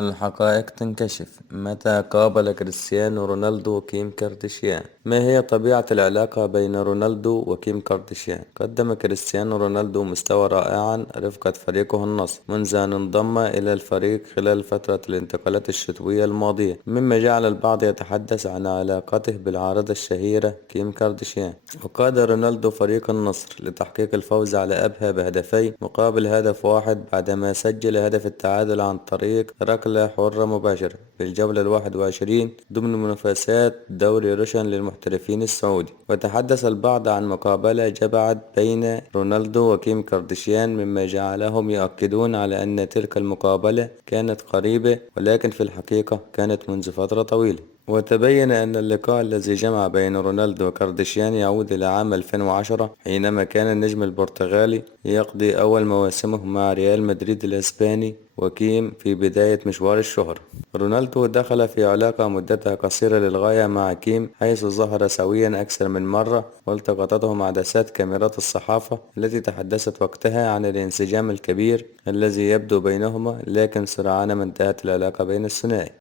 الحقائق تنكشف متى قابل كريستيانو رونالدو وكيم كارديشيان. ما هي طبيعة العلاقة بين رونالدو وكيم كارديشيان؟ قدم كريستيانو رونالدو مستوى رائعا رفقة فريقه النصر منذ أن انضم إلى الفريق خلال فترة الانتقالات الشتوية الماضية، مما جعل البعض يتحدث عن علاقته بالعارضة الشهيرة كيم كارديشيان. وقاد رونالدو فريق النصر لتحقيق الفوز على أبها بهدفين مقابل هدف واحد بعدما سجل هدف التعادل عن طريق ركلة حرة مباشرة في الجولة 21 ضمن منافسات دوري روشن للمحترفين السعودي. وتحدث البعض عن مقابلة جمعت بين رونالدو وكيم كارديشيان، مما جعلهم يؤكدون على أن تلك المقابلة كانت قريبة، ولكن في الحقيقة كانت منذ فترة طويلة. وتبين أن اللقاء الذي جمع بين رونالدو وكارديشيان يعود إلى عام 2010، حينما كان النجم البرتغالي يقضي أول مواسمه مع ريال مدريد الإسباني، وكيم في بداية مشوار الشهرة. رونالدو دخل في علاقة مدتها قصيرة للغاية مع كيم، حيث ظهر سويا أكثر من مرة، والتقطتهم عدسات كاميرات الصحافة التي تحدثت وقتها عن الانسجام الكبير الذي يبدو بينهما، لكن سرعان ما انتهت العلاقة بين الثنائي.